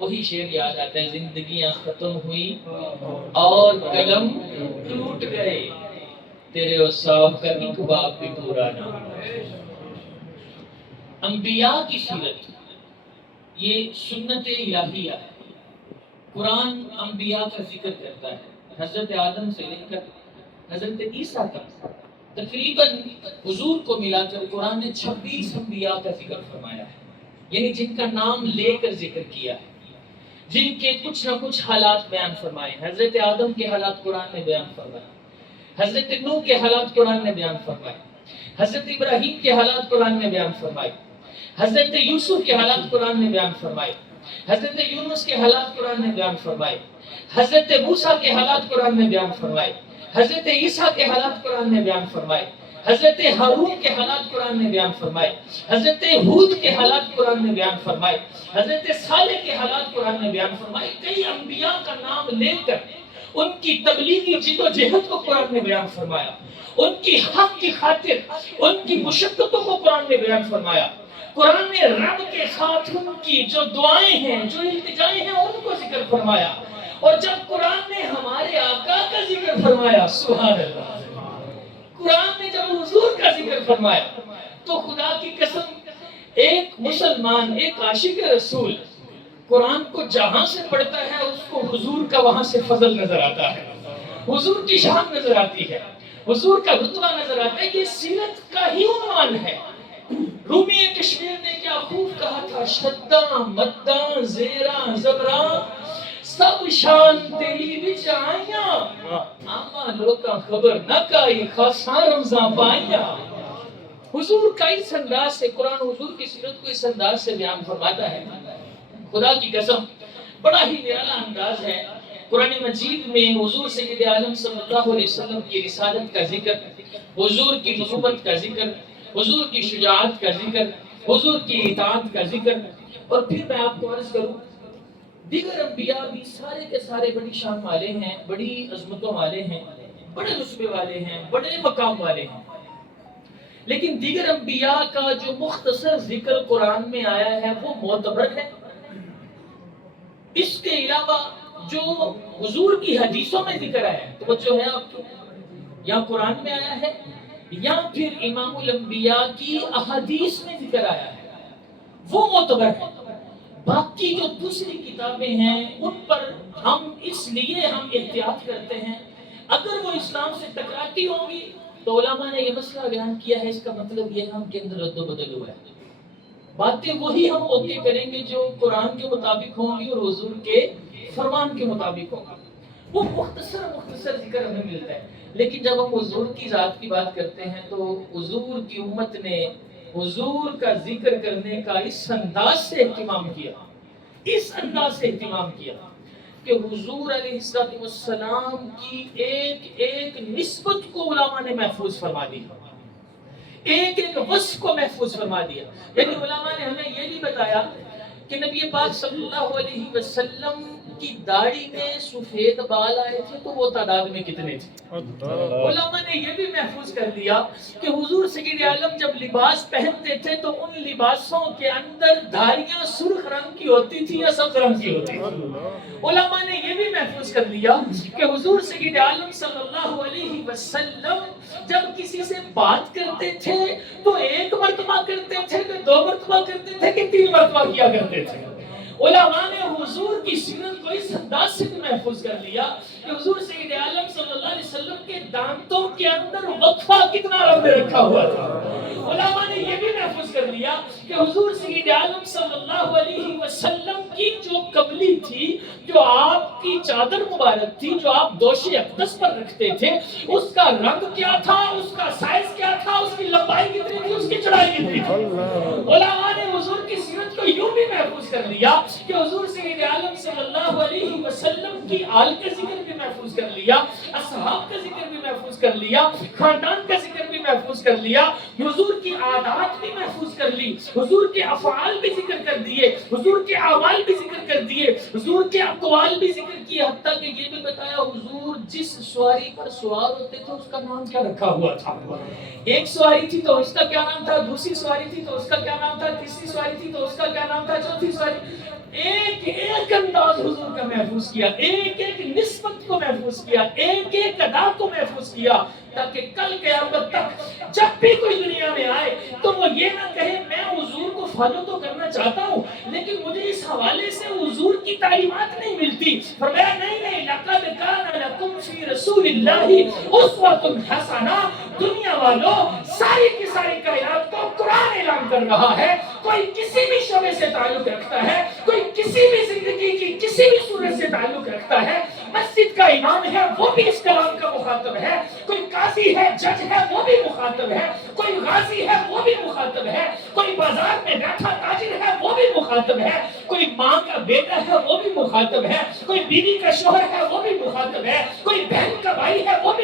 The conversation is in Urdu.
وہی شعر یاد آتا ہے، زندگیاں ختم ہوئی اور قلم ٹوٹ گئے، تیرے اوصاف کا ایک باب بھی پورا نہ ہوا۔ انبیاء کی سیرت یہ سنت الہیہ ہے۔ قرآن انبیاء کا ذکر کرتا ہے، حضرت آدم سے لے کر حضرت عیسیٰ تک تقریباً حضور کو ملا کر قرآن نے 26 انبیاء کا ذکر فرمایا ہے، یعنی جن کا نام لے کر ذکر کیا ہے، جن کے کچھ نہ کچھ حالات بیان فرمائے۔ حضرت آدم کے حالات قرآن نے بیان فرمائے، حضرت نوح کے حالات قرآن نے بیان فرمائے، حضرت ابراہیم کے حالات قرآن نے بیان فرمائے، حضرت یوسف کے حالات قرآن نے بیان فرمائے، حضرت یونس کے حالات قرآن نے بیان فرمائے، حضرت موسیٰ کے حالات قرآن نے بیان فرمائے، حضرت عیسیٰ کے حالات قرآن نے بیان فرمائے، حضرت ہارون کے حالات قرآن نے بیان فرمائے، حضرت ہود کے حالات قرآن نے بیان فرمائے، حضرت صالح کے حالات قرآن نے بیان فرمائے۔ کئی انبیاء کا نام لے کر ان کی تبلیغی جد و جہد کو قرآن نے بیان فرمایا، ان کی حق کی خاطر ان کی مشقتوں کو قرآن نے بیان فرمایا۔ قرآن نے رب کے ساتھ ان کی جو دعائیں ہیں، جو التجائیں ہیں، ان کو ذکر فرمایا۔ اور جب قرآن نے ہمارے آقا کا ذکر فرمایا، سبحان اللہ، قرآن نے جب حضور کا ذکر فرمایا تو خدا کی قسم ایک مسلمان، ایک عاشق رسول قرآن کو جہاں سے پڑھتا ہے اس کو حضور کا وہاں سے فضل نظر آتا ہے، حضور کی شان نظر آتی ہے، حضور کا رتبہ نظر آتا ہے۔ یہ سیرت کا ہی عنوان ہے۔ رومی کشمیر نے کیا خوب کہا تھا، شداں مداں زیراں زبراں سب شان تیری وچ آئیاں، آما لوکاں خبر نہ کائی خاصاں رمضاں پائیاں۔ حضور کا اس انداز سے قرآن حضور کی سیرت کو اس انداز سے بیان فرماتا ہے، خدا کی قسم بڑا ہی نرالا انداز ہے۔ قرآن مجید میں حضور سید عالم صلی اللہ علیہ وسلم کی رسالت کا ذکر، حضور کی نبوت کا ذکر، حضور کی شجاعت کا ذکر، حضور کی اطاعت کا ذکر۔ اور پھر میں آپ کو عرض کروں، دیگر انبیاء بھی سارے کے سارے بڑی شان والے ہیں، بڑی عظمتوں والے ہیں، بڑے رتبے والے ہیں، بڑے مقام والے ہیں، لیکن دیگر انبیاء کا جو مختصر ذکر قرآن میں آیا ہے وہ معتبر ہے۔ اس کے علاوہ جو حضور کی حدیثوں میں ذکر آیا ہے، تو جو ہے آپ کو یا قرآن میں آیا ہے یا پھر امام الانبیاء کی احادیث میں ذکر آیا ہے، وہ معتبر ہے۔ باقی جو دوسری کتابیں ہیں ان پر ہم اس لیے احتیاط کرتے ہیں، اگر وہ اسلام سے ٹکراتی ہوں گی تو علماء نے یہ مسئلہ بیان کیا ہے، اس کا مطلب یہ ہم کے اندر رد و بدل ہوا ہے۔ باتیں وہی ہم اوکے کریں گے جو قرآن کے مطابق ہوں گی اور حضور کے فرمان کے مطابق ہوں گی۔ وہ مختصر ذکر ہمیں ملتا ہے، لیکن جب ہم حضور کی ذات کی بات کرتے ہیں تو حضور کی امت نے حضور کا ذکر کرنے کا اس انداز سے اہتمام کیا، اس انداز سے اہتمام کیا کہ حضور علیہ السلام کی ایک ایک نسبت کو علماء نے محفوظ فرما دیا، ایک ایک وصف کو محفوظ فرما دیا۔ یعنی علماء نے ہمیں یہ بھی بتایا کہ نبی پاک صلی اللہ علیہ وسلم کی داڑھی میں سفید بال آئے تھے تو وہ تعداد میں کتنے تھے۔ علماء نے یہ بھی محفوظ کر دیا کہ حضور سید عالم جب لباس پہنتے تھے تو ان لباسوں کے اندر دھاریاں سرخ رنگ کی ہوتی تھی یا سبز رنگ کی ہوتی تھی۔ علماء نے یہ بھی محفوظ کر دیا کہ حضور سید عالم صلی اللہ علیہ وسلم جب کسی سے بات کرتے تھے تو ایک مرتبہ کرتے تھے کہ دو مرتبہ کرتے تھے کہ تین مرتبہ کیا کرتے تھے۔ علماء نے حضور کی سیرت کو اس انداز سے بھی محفوظ کر لیا کہ حضور سید عالم صلی اللہ علیہ وسلم کے دانتوں کے اندر وقفہ کتنا لمبے رکھا ہوا تھا۔ علماء نے یہ بھی محفوظ کر لیا کہ حضور سید عالم صلی اللہ علیہ وسلم کی جو قبلی تھی، جو آپ کی چادر مبارک تھی، جو آپ دوش اقدس پر رکھتے تھے، اس کا رنگ کیا تھا، اس کا سائز کیا تھا، اس کی لمبائی کتنی تھی، اس کی چڑھائی کتنی تھی۔ علماء نے حضور کی سیرت کو یوں بھی محفوظ کر لیا کہ حضور سید عالم صلی اللہ علیہ وسلم کی آل کا ذکر بھی محفوظ کر لیا، اصحاب کا ذکر بھی محفوظ کر لیا، خاندان کا ذکر بھی محفوظ کر لیا، حضور کی عادات بھی محفوظ کر لی، حضور کے افعال بھی ذکر کر دیے، حضور کے اعمال بھی ذکر کر دیے، حضور کے اقوال بھی ذکر کیے، حتیٰ کہ یہ بھی بتایا حضور جس سواری پر سوار ہوتے تھے اس کا نام کیا رکھا ہوا تھا۔ ایک سواری تھی تو اس کا کیا نام تھا، دوسری سواری تھی تو اس کا کیا نام تھا، تیسری سواری تھی تو اس کا کیا نام تھا، چوتھی سواری، ایک ایک حضور کا محفوظ کیا، ایک ایک نسبت کو محفوظ کیا، ایک ایک ادا کو محفوظ کیا، تاکہ کل قیامت تک جب بھی کوئی دنیا میں آئے تو وہ یہ نہ کہے میں حضور کو فالو تو کرنا چاہتا ہوں لیکن مجھے اس حوالے سے حضور کی تعلیمات نہیں ملتی۔ فرمایا نہیں، لقد کان لکم فی رسول اللہ اسوۃ حسنہ، دنیا والوں ساری کی ساری کائنات کو قرآن اعلان کر رہا ہے، کوئی کسی بھی شعبے سے تعلق رکھتا ہے، کوئی کسی بھی زندگی کی کسی بھی صورت سے تعلق رکھتا ہے، مسجد کا امام ہے وہ بھی اس کلام کا مخاطب ہے، کوئی قاضی ہے، جج ہے، وہ بھی مخاطب ہے، کوئی غازی ہے وہ بھی مخاطب ہے، کوئی بازار میں بیٹھا تاجر ہے وہ بھی مخاطب ہے، کوئی ماں کا بیٹا ہے وہ بھی مخاطب ہے، کوئی بیوی کا شوہر ہے وہ بھی مخاطب ہے، کوئی بہن کا بھائی ہے وہ بھی